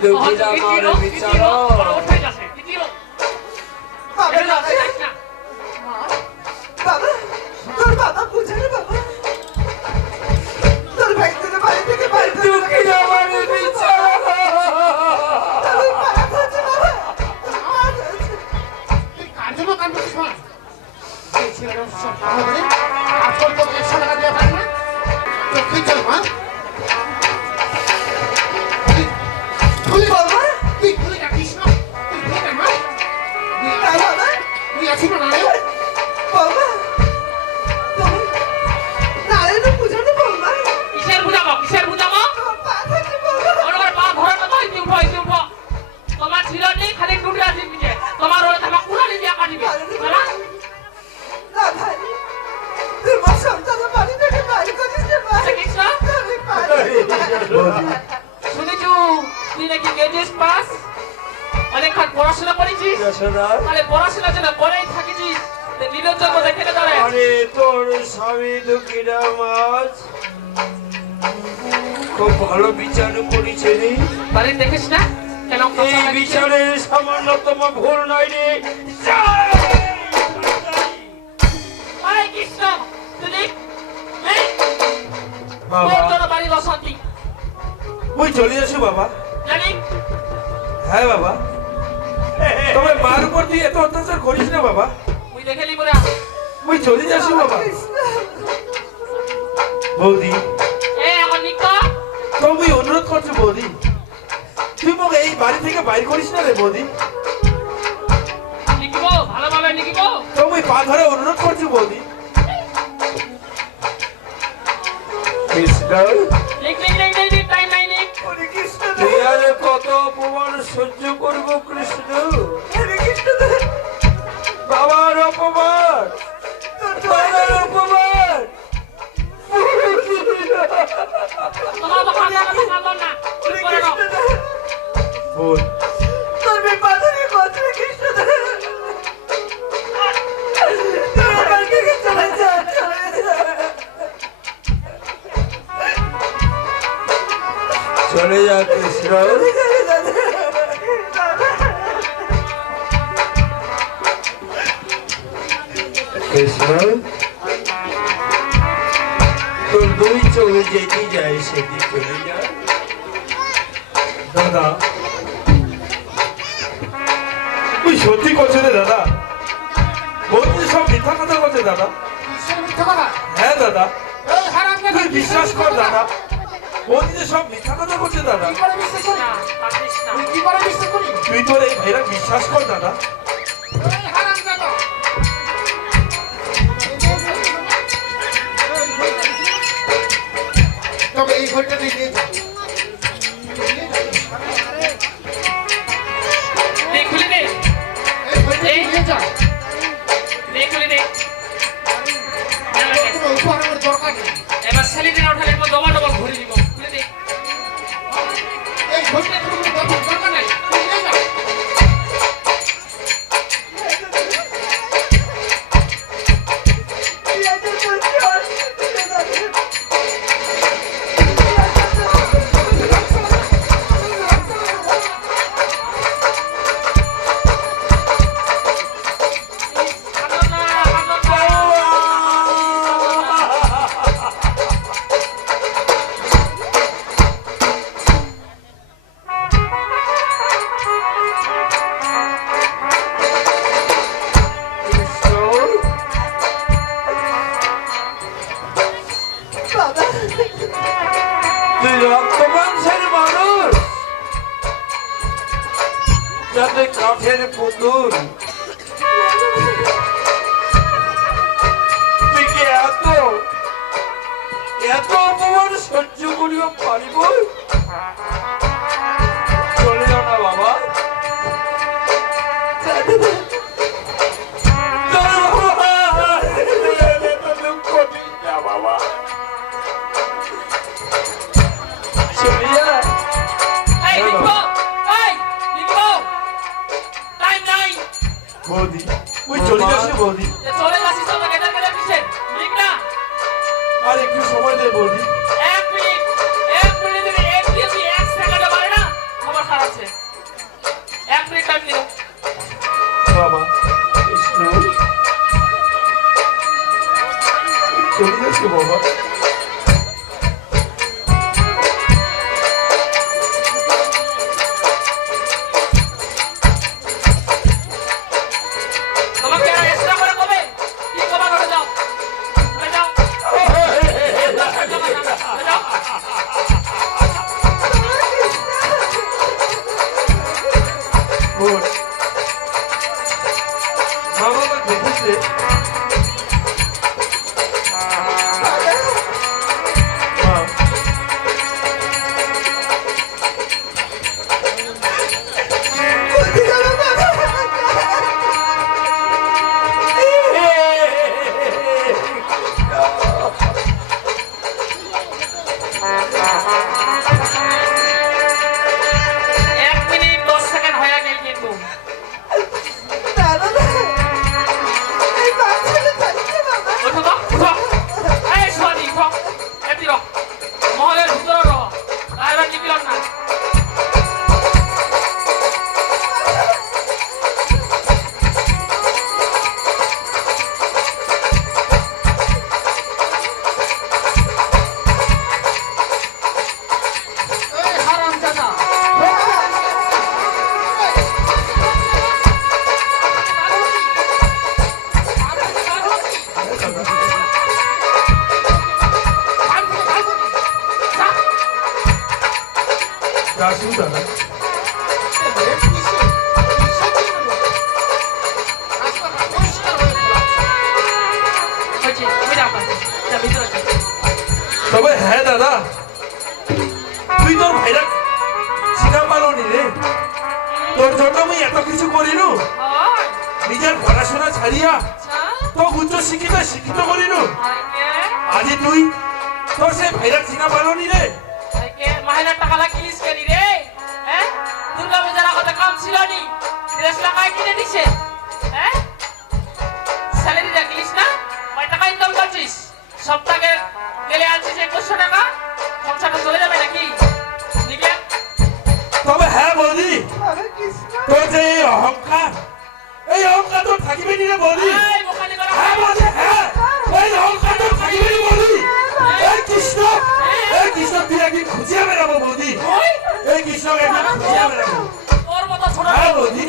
그 아, 비장하는 밑장어? assim, filha আমার স্বামী দুঃখীরা মাছ খুব ভালো বিচার করেছে রে। তাহলে দেখিস না কেন এই বিচারের সামান্যতম ভুল নাই রে। বাবা। তুমি বাবা। হ্যাঁ উপর দিয়ে এত অত্যাচার করিস না বাবা। তুই দেখে নিবো না। ওই চলে যাসি বাবা বৌদি তুমি অনুরোধ করছ বৌদি তুই মোক এই বাড়ি থেকে বাইর করিস না রে বৌদি তুমি পা ধরে অনুরোধ করছ বৌদি কৃষ্ণ কত অপমান সহ্য করব কৃষ্ণ বোন তুমি পাথরে কথা কৃষ্ণ চলে যা কৃষ্ণ। কৃষ্ণ। তোর দুই চোখ যেটি যায় সেদিকে করতে দাদা। হ্যাঁ দাদা। তুই বিশ্বাস কর দাদা। ও নিজে সব মিথ্যা কথা বলছে দাদা। তুই তোর এই ভাইরা বিশ্বাস কর দাদা। তবে এই ঘরটা নিয়ে খুলে নে এই ঘরটা নিয়ে যা। কত চলে যাচ্ছে বাইরে দাদা। তুই তোর ভাইরা সিনেমা পালনি রে। তোর জন্য আমি এত কিছু করিনু। নিজের পড়াশোনা ছাড়িয়া আচ্ছা। তো উচ্চ শিক্ষিত শিক্ষিত করিনু। আজি তুই তোর সেই ভাইরা সিনেমা পালনি রে। আইকে মাহিনা টাকা লাগিস কেনি রে? হ্যাঁ? দুর্গা পূজার আগতে কাম ছিল নি। ড্রেস লাগাই কিনে দিছে। বোকালি হ্যাঁ বৌদি হ্যাঁ। এই নি বৌদি এই কৃষ্ণ এই কৃষ্ণ তুই একদিন খুঁজিয়া বেড়াবো এই কৃষ্ণ একদিন খুঁজিয়া বেড়াবো। হ্যাঁ, বৌদি।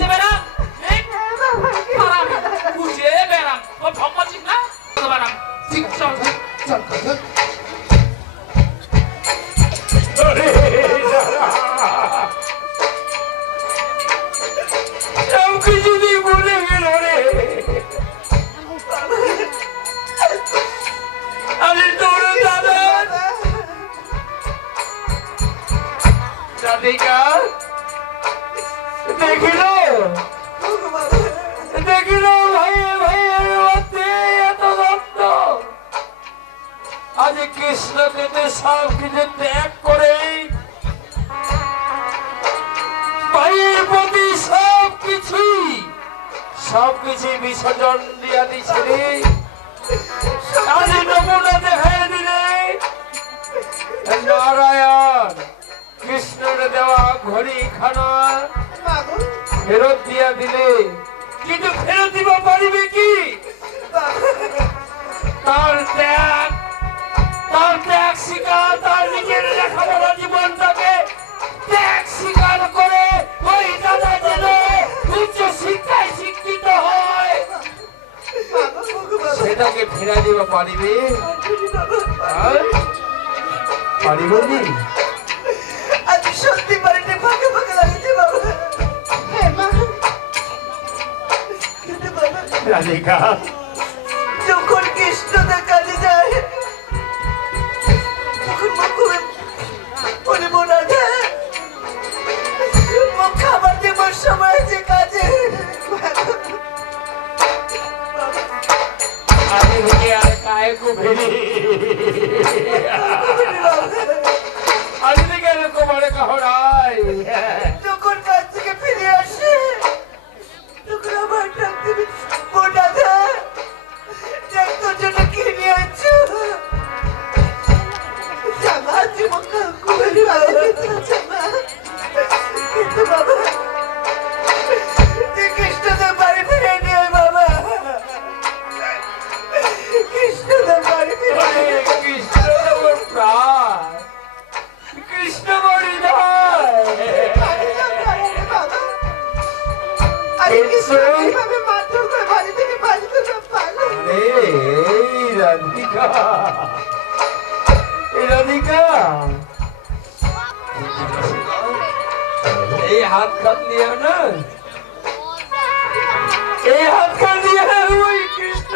সব বিসর্জন দিয়া দিছে রে নমুনা দেখাই দিলে। নারায়ণ, কৃষ্ণের দেওয়া ঘড়ি খানা ফেরত দিয়া দিলে। কিন্তু ফেরত দিবা পারিবে কি? তার ত্যাগ তার ত্যাগ স্বীকার, তার নিজের লেখাপড়া জীবনটাকে ত্যাগ স্বীকার করে ওই দাদা যেন উচ্চ শিক্ষায় সেটাকে ফেরা দিবা পারিবে? পারিব নি আজ সত্যি বাড়িতে ফাঁকে ফাঁকে লাগছে বাবা। মা। কিন্তু বাবা রাধিকা হয়ে আর পালো এই রাধিকা। রাধিকা। এই হাত খাত নিয়ে না। এই হাত খাত নিয়ে ওই কৃষ্ণ।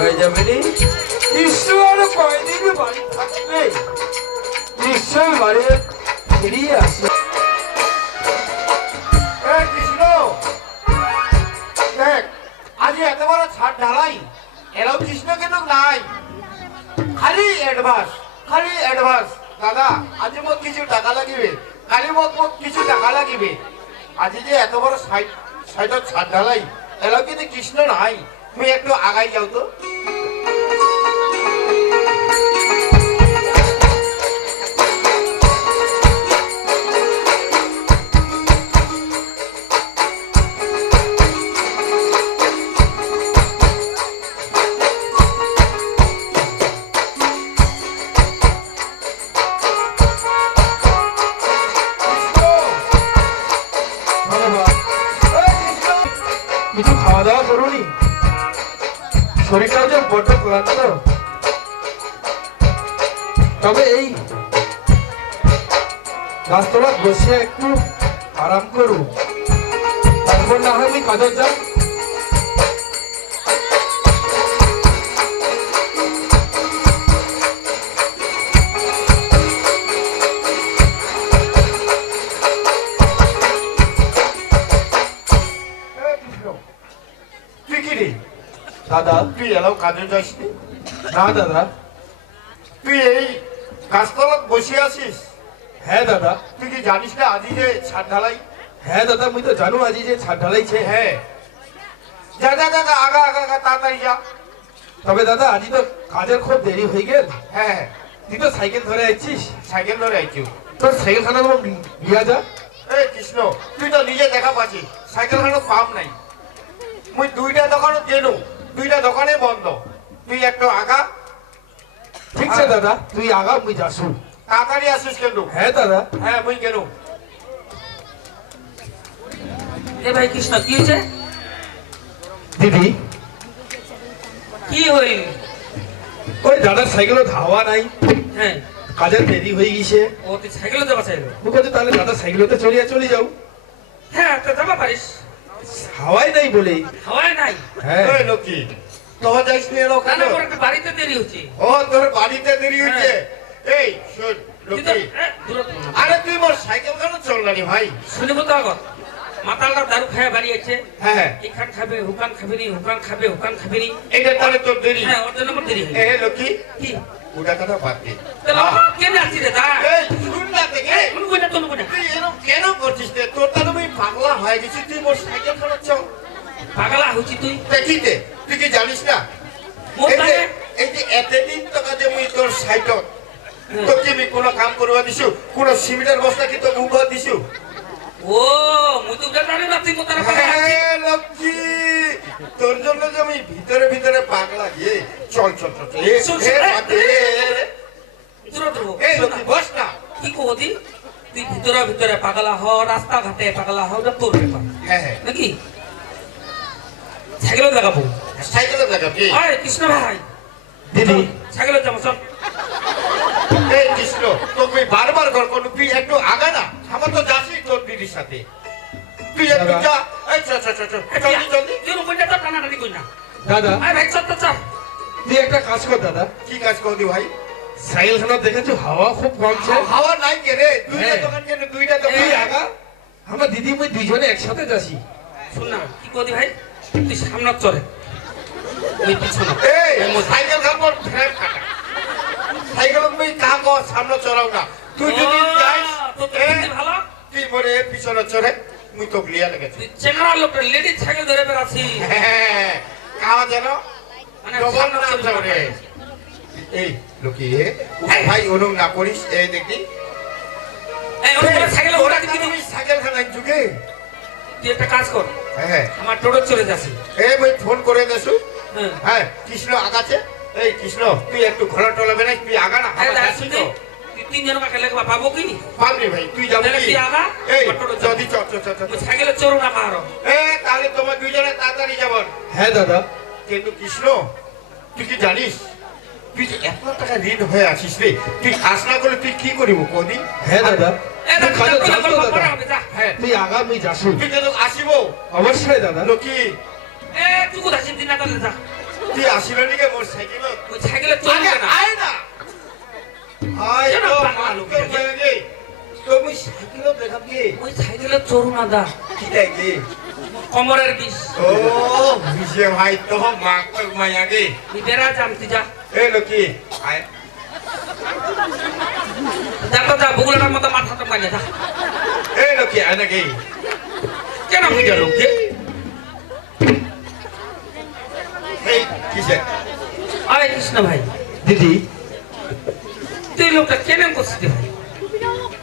যে এত বড় সাইড সাইডত ছাদ ঢালাই এরাও কিন্তু কৃষ্ণ নাই। তুমি একটু আগাই যাও তো। আরাম করু। তারপর না হয় আমি কাজে যাও দাদা, তুই এলাও কাজে যাসনি? না, দাদা। তুই এই গাছতলাত বসে আছিস? হ্যাঁ দাদা। তুই কি জানিস না আজি যে ছাদ ঢালাই? হ্যাঁ দাদা মুই তো জানো আজি যে ছাদ ঢালাইছে হ্যাঁ। যা যা যা যা, আগা আগা আগা তাড়াতাড়ি যা। তবে দাদা আজি তো কাজের খুব দেরি হয়ে গেল। হ্যাঁ হ্যাঁ। তুই তো সাইকেল ধরে আছিস সাইকেল ধরে আইছু। তোর সাইকেল খানা লিয়া যা। এই কৃষ্ণ তুই তো নিজে দেখা পাচ্ছিস সাইকেল খানো পাম নাই। মুই দুইটা দোকানত গেলু দুইটা দোকানে বন্ধ। তুই একটু আগা। ঠিক আছে দাদা তুই আগা মুই যাসু। তাড়াতাড়ি আসিস কিন্তু। হ্যাঁ দাদা। হ্যাঁ মুই গেলু এ ভাই কৃষ্ণ কি হয়েছে? দিদি। কি হইল ওই দাদার সাইকেলত হাওয়া নাই। হ্যাঁ। কাজের দেরি হয়ে গেছে ও তুই সাইকেলে যাবা চাইলো? মুখ তাহলে দাদা সাইকেলতে চলিয়া চলে যাও। হ্যাঁ তো যাবা পারিস। হাওয়াই নাই বলে। হাওয়ায় নাই? হ্যাঁ। এই লক্ষ্মী তোর যাইস নি কেন কেন? করে বাড়িতে দেরি হচ্ছে। ও তোর বাড়িতে দেরি হচ্ছে এই শোন তো? থাক। আরে তুই মোর সাইকেল কেন চল না ভাই? শুনিব তো আগত মাতালটা দারু খায় বাড়ি আছে হ্যাঁ। হ্যাঁ এখান খাবে হুকান খাবে নি হুকান খাবে হুকান খাবে নি। এটা তাহলে তোর দেরি। হ্যাঁ ওর জন্য দেরি হয় এ লক্ষ্মী। কি? ওটা কথা বাদ দে। কেন আসছি রে এই শুন না থেকে কোন কইনা কোন কইনা তুই এরকম কেন করছিস রে? তোর তাহলে আমি পাগলা হয়ে গেছি তুই মোর সাইকেল চালাচ্ছ পাগলা হইছি তুই। দেখিতে তুই কি জানিস না? এই যে তাকে এতদিন টাকা যে মুই তোর সাইটত আমি কোনো কাম করবা দিছু কোনো সিমেন্টের বস্তা কি তোকে উঠবা দিছু? ও মুই তো জানি না তুই মোতারা লক্ষ্মী তোর জন্য যে আমি ভিতরে ভিতরে পাগলা গিয়ে চল চল চল চল। এ, শুন, এ, শুন, এ, বাদ। দে, এ, এ, দূরে দূরে এ, শোন না। লক্ষ্মী বস না। কি কবি তুই ভিতরে ভিতরে পাগলা হ রাস্তা ঘাটে পাগলা হ ওটা তোর ব্যাপার হ্যাঁ হ্যাঁ নাকি? সাইকেলে লাগাবো সাইকেলে লাগাবি আয় কৃষ্ণ ভাই। দিদি। সাইকেলে যাব চল। এই কৃষ্ণ তোকে বারবার কর কোন তুই একটু আগা না। আমার তো যাসি তোর দিদির সাথে। তুই একটু যা। এই চল চল চল চল জলদি জলদি তুই কইনা তো টানাটানি কইনা দাদা। আয় ভাই চল তো চল। তুই একটা কাজ কর দাদা। কি কাজ করবি ভাই? সাইকেল দেখেছ হাওয়া খুব কমছে হাওয়া নাই কে রে? দুইটা হ্যাঁ। দোকান কেন? দুইটা তুই দোকান। আগা। আমার দিদি মুই দুইজনে একসাথে যাসি শুন না কি কদি ভাই? তুই সামনে চলে। ওই পিছনে। এই সাইকেল ফ্রেম কাটা সাইকেল তুমি কাকো সামনে চড়াও না। তুই যদি এ, ভালো। তুই মরে পিছনে চড়ে মুই তো লিয়া লেগেছি। তুই চেঙ্গারা লোকটা লেডিস সাইকেল ধরে বেড়াচ্ছি। হ্যাঁ কাওয়া যেন? মানে ডবল সামনে নাম যাবে এই লোকি ভাই অনুম না করিস এই দেখি এই ওর সাইকেল ওরা কি? দিবি সাইকেল খানায় যুগে তুই একটা কাজ কর। হ্যাঁ আমার টোটো চলে যাচ্ছি। এই মই ফোন করে দেছু হ্যাঁ। হ্যাঁ কৃষ্ণ আগাছে। এই কৃষ্ণ তুই একটু ঘোরা টোলা বেড়াই তুই আগা না তিনজন কাকে লাগবা পাবো কি? পাবনি ভাই তুই যাবি কি? আগা, এই যাবে। যদি চল চল চল, চল ওই সাইকেলে চড়ো না কারও এ তাহলে তোমার দুইজনে তাড়াতাড়ি যাবেন হ্যাঁ দাদা। কিন্তু কৃষ্ণ তুই কি জানিস? তুই যে লাখ টাকা ঋণ হয়ে আছিস রে তুই কাজ না করলে তুই কি করিব কদিন? হ্যাঁ দাদা। তুই হ্যাঁ। তুই আগামী যাসু তুই কিন্তু আসিব। অবশ্যই দাদা। লোকি এ তুই কোথায় চিন্তা না করলে যা। তুই আসিল নিকে মোর সাইকেল? ওই সাইকেলে চলবে না। আয় না। আয় তো পাগলা লোক মাতকর দেখে? হয়ে গে তুমি সাইকেল দেখাব গে ওই সাইকেলে চড়ো না দা। কি দেয় গে কমরের বিষ। ও বিজে ভাই তো মাকর মায়া গে তুই বেড়া জানতি যা। এ লোকি আয়। যা তো যা বগুলাটার মতো মাথা তো পাইলে যা। এ লোকি আয় না গে কেন বুঝা লোক যে আরে কৃষ্ণ ভাই। দিদি। তুই লোকটা কেন করছিস ভাই?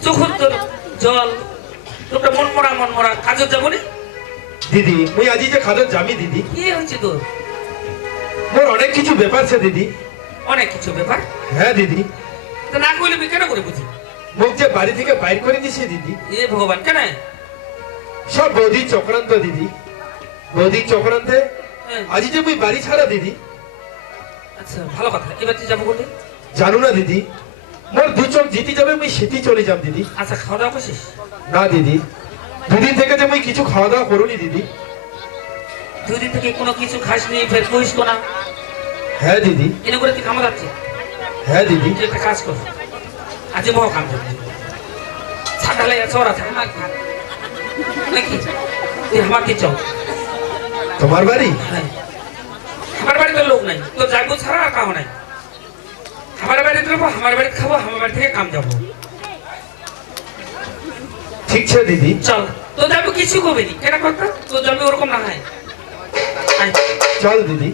চোখের তোর জল লোকটা মন মরা মন মরা কাজে যাব নি? দিদি মুই আজি যে খাদর জামি দিদি। কি হয়েছে তোর? মোর অনেক কিছু ব্যাপার আছে দিদি। অনেক কিছু ব্যাপার? হ্যাঁ দিদি। তো না কইলে আমি কেন করে বুঝি? মোক যে বাড়ি থেকে বাইর করে দিছে দিদি। এ ভগবান কেন? সব বৌদি চক্রান্ত দিদি। বৌদি চক্রান্তে হ্যাঁ, আজি যে মুই বাড়ি ছাড়া দিদি আচ্ছা ভালো কথা। এবার তুই যাব বলে জানো না দিদি মোর দু চোখ জিতি যাবে মুই সেটি চলে যাম দিদি। আচ্ছা খাওয়া দাওয়া করছিস? না দিদি দুদিন থেকে যে মুই কিছু খাওয়া দাওয়া করুনি দিদি। দুদিন থেকে কোনো কিছু খাস নি ফের কইস না। হ্যাঁ দিদি। এনে করে তুই কামা যাচ্ছে হ্যাঁ দিদি। একটা কাজ কর। আজ মহ কাম করবি। ছাটালে চড়া থাকে না? নাকি? তুই আমার কি চল তোমার বাড়ি? হ্যাঁ। আমার বাড়িতে লোক নাই। তো যাইবো ছাড়া আর কাম নাই। আমার বাড়িতে যাব আমার বাড়িতে খাব আমার বাড়ি থেকে কাম যাব। ঠিক ছিল দিদি। চল তো যাব কিছু কবে নি। কেন কথা? তো যাবি ওরকম না হয়। চল দিদি।